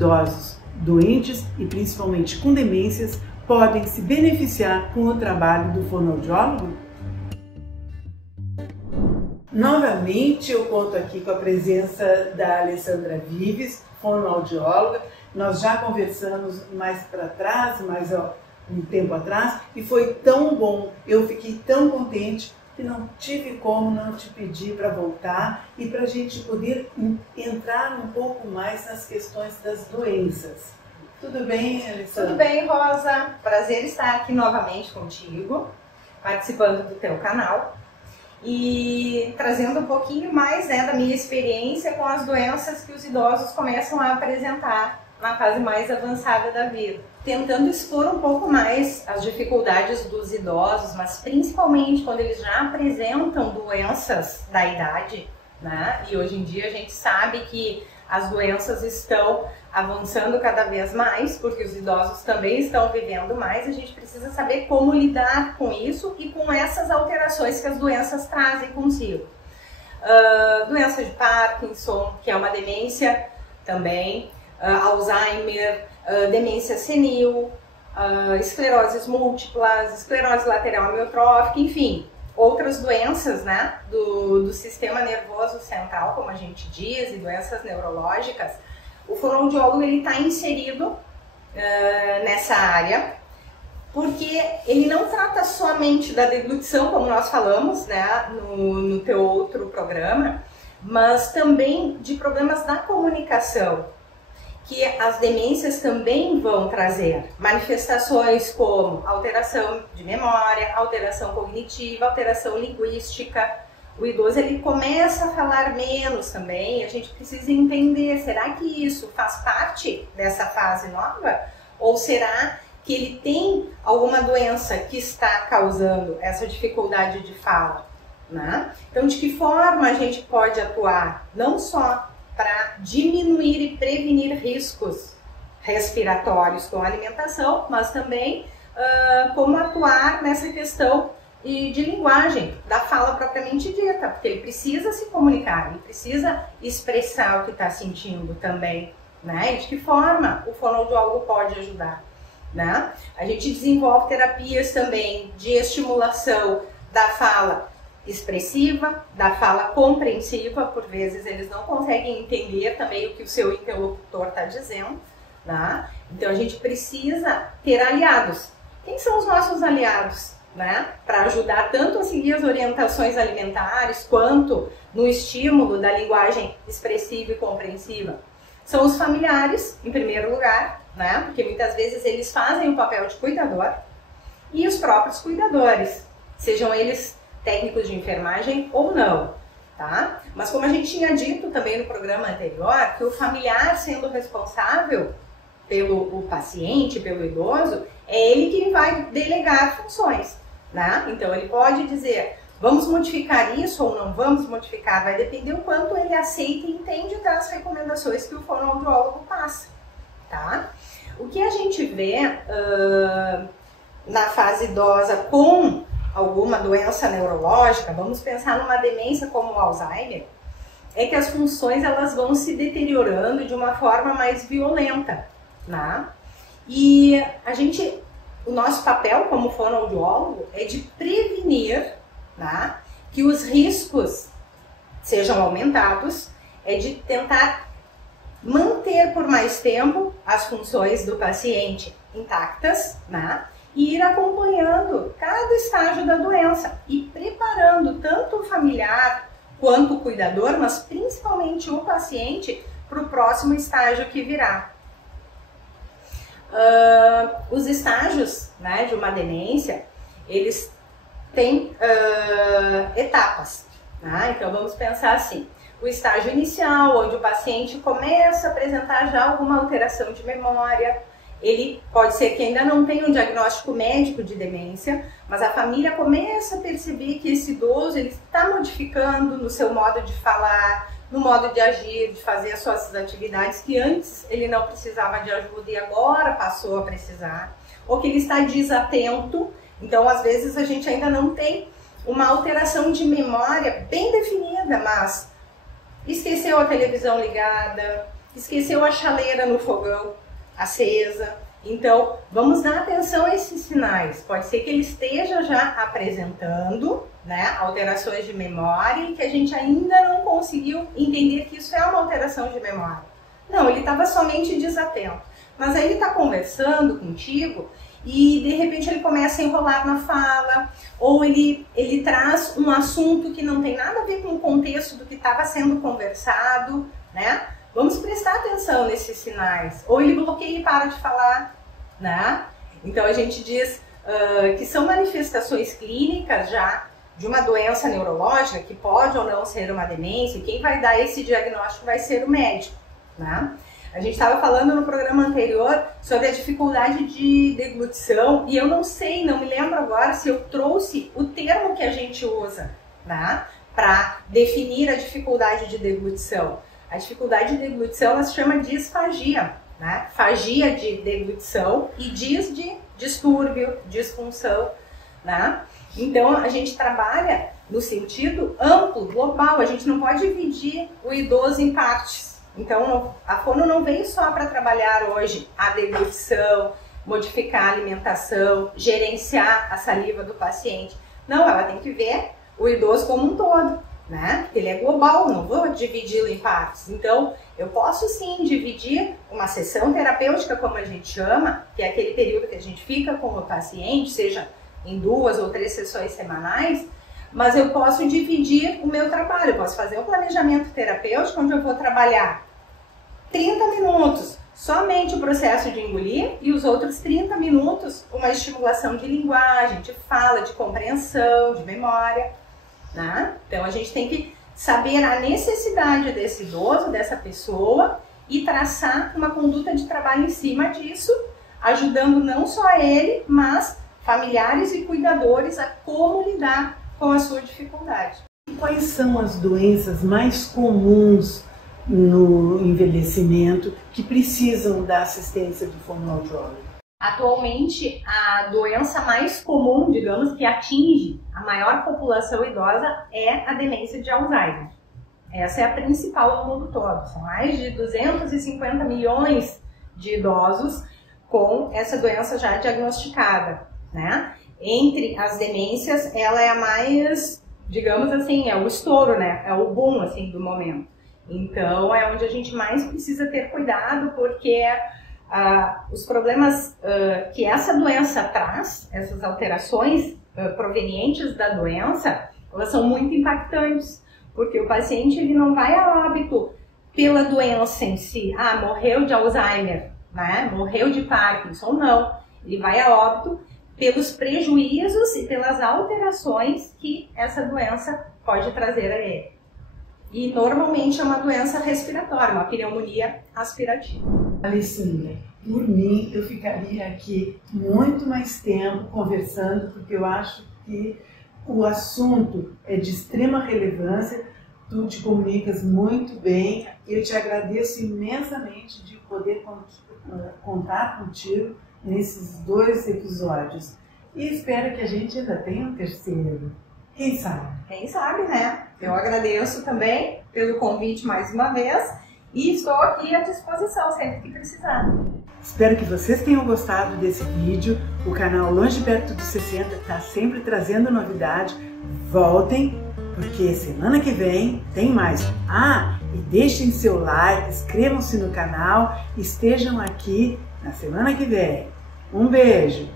idosos doentes e principalmente com demências podem se beneficiar com o trabalho do fonoaudiólogo? Novamente eu conto aqui com a presença da Alessandra Vives, fonoaudióloga. Nós já conversamos mais para trás, um tempo atrás, e foi tão bom, eu fiquei tão contente que não tive como não te pedir para voltar e para a gente poder entrar um pouco mais nas questões das doenças. Tudo bem, Alessandra? Tudo bem, Rosa. Prazer estar aqui novamente contigo, participando do teu canal e trazendo um pouquinho mais da minha experiência com as doenças que os idosos começam a apresentar na fase mais avançada da vida. Tentando expor um pouco mais as dificuldades dos idosos, mas principalmente quando eles já apresentam doenças da idade, né? E hoje em dia a gente sabe que as doenças estão avançando cada vez mais, porque os idosos também estão vivendo mais. A gente precisa saber como lidar com isso e com essas alterações que as doenças trazem consigo. Doença de Parkinson, que é uma demência também, Alzheimer, demência senil, escleroses múltiplas, esclerose lateral amiotrófica, enfim, outras doenças, né, do sistema nervoso central, como a gente diz, e doenças neurológicas. O fonoaudiólogo está inserido nessa área, porque ele não trata somente da deglutição, como nós falamos, né, no teu outro programa, mas também de problemas da comunicação, que as demências também vão trazer manifestações como alteração de memória, alteração cognitiva, alteração linguística. O idoso ele começa a falar menos também, a gente precisa entender, será que isso faz parte dessa fase nova? Ou será que ele tem alguma doença que está causando essa dificuldade de fala, né? Então, de que forma a gente pode atuar, não só para diminuir e prevenir riscos respiratórios com a alimentação, mas também como atuar nessa questão de linguagem, da fala propriamente dita, porque ele precisa se comunicar, ele precisa expressar o que está sentindo também, né? E de que forma o fonoaudiólogo pode ajudar, né? A gente desenvolve terapias também de estimulação da fala expressiva, da fala compreensiva. Por vezes eles não conseguem entender também o que o seu interlocutor está dizendo, né? Então a gente precisa ter aliados. Quem são os nossos aliados, né? Para ajudar tanto a seguir as orientações alimentares quanto no estímulo da linguagem expressiva e compreensiva? São os familiares, em primeiro lugar, né? Porque muitas vezes eles fazem o papel de cuidador, e os próprios cuidadores, sejam eles técnicos de enfermagem ou não, tá? Mas como a gente tinha dito também no programa anterior, que o familiar sendo responsável pelo paciente, pelo idoso, é ele quem vai delegar funções, né? Então ele pode dizer, vamos modificar isso ou não vamos modificar, vai depender o quanto ele aceita e entende das recomendações que o fonoaudiólogo passa, tá? O que a gente vê na fase idosa com alguma doença neurológica, vamos pensar numa demência como o Alzheimer, é que as funções elas vão se deteriorando de uma forma mais violenta, né? E o nosso papel como fonoaudiólogo é de prevenir, né, que os riscos sejam aumentados, é de tentar manter por mais tempo as funções do paciente intactas, né? E ir acompanhando cada estágio da doença e preparando tanto o familiar quanto o cuidador, mas principalmente o paciente, para o próximo estágio que virá. Os estágios, né, de uma demência, eles têm etapas, né? Então vamos pensar assim, o estágio inicial, onde o paciente começa a apresentar já alguma alteração de memória. Ele pode ser que ainda não tenha um diagnóstico médico de demência, mas a família começa a perceber que esse idoso está modificando no seu modo de falar, no modo de agir, de fazer as suas atividades que antes ele não precisava de ajuda e agora passou a precisar, ou que ele está desatento. Então, às vezes, a gente ainda não tem uma alteração de memória bem definida, mas esqueceu a televisão ligada, esqueceu a chaleira no fogão acesa. Então, vamos dar atenção a esses sinais. Pode ser que ele esteja já apresentando, né, alterações de memória e que a gente ainda não conseguiu entender que isso é uma alteração de memória. Não, ele estava somente desatento. Mas aí ele está conversando contigo e de repente ele começa a enrolar na fala, ou ele traz um assunto que não tem nada a ver com o contexto do que estava sendo conversado, né? Vamos prestar atenção nesses sinais. Ou ele bloqueia e para de falar, né? Então a gente diz que são manifestações clínicas já de uma doença neurológica que pode ou não ser uma demência, e quem vai dar esse diagnóstico vai ser o médico, né? A gente estava falando no programa anterior sobre a dificuldade de deglutição e eu não sei, não me lembro agora se eu trouxe o termo que a gente usa, né, para definir a dificuldade de deglutição. A dificuldade de deglutição ela se chama disfagia, né? Fagia de deglutição e dis de distúrbio, disfunção, né? Então a gente trabalha no sentido amplo, global, a gente não pode dividir o idoso em partes. Então a fono não vem só para trabalhar hoje a deglutição, modificar a alimentação, gerenciar a saliva do paciente. Não, ela tem que ver o idoso como um todo, né? Ele é global, não vou dividi-lo em partes. Então, eu posso sim dividir uma sessão terapêutica, como a gente chama, que é aquele período que a gente fica com o paciente, seja em 2 ou 3 sessões semanais, mas eu posso dividir o meu trabalho, eu posso fazer um planejamento terapêutico onde eu vou trabalhar 30 minutos somente o processo de engolir e os outros 30 minutos uma estimulação de linguagem, de fala, de compreensão, de memória, né? Então a gente tem que saber a necessidade desse idoso, dessa pessoa e traçar uma conduta de trabalho em cima disso, ajudando não só ele, mas familiares e cuidadores a como lidar com a sua dificuldade. Quais são as doenças mais comuns no envelhecimento que precisam da assistência de fonoaudiólogo? Atualmente, a doença mais comum, digamos, que atinge a maior população idosa é a demência de Alzheimer. Essa é a principal no mundo todo. São mais de 250 milhões de idosos com essa doença já diagnosticada, né? Entre as demências, ela é a mais, digamos assim, é o estouro, né? É o boom, assim, do momento. Então, é onde a gente mais precisa ter cuidado, porque os problemas que essa doença traz, essas alterações provenientes da doença, elas são muito impactantes, porque o paciente ele não vai a óbito pela doença em si, morreu de Alzheimer, né? Morreu de Parkinson, não. Ele vai a óbito pelos prejuízos e pelas alterações que essa doença pode trazer a ele. E normalmente é uma doença respiratória, uma pneumonia aspirativa. Alessandra, por mim eu ficaria aqui muito mais tempo conversando, porque eu acho que o assunto é de extrema relevância, tu te comunicas muito bem e eu te agradeço imensamente de poder contar contigo nesses 2 episódios. E espero que a gente ainda tenha um terceiro. Quem sabe? Quem sabe, né? Eu agradeço também pelo convite mais uma vez e estou aqui à disposição sempre que precisar. Espero que vocês tenham gostado desse vídeo. O canal Longe Perto dos 60 está sempre trazendo novidade. Voltem, porque semana que vem tem mais. E deixem seu like, inscrevam-se no canal, estejam aqui na semana que vem. Um beijo!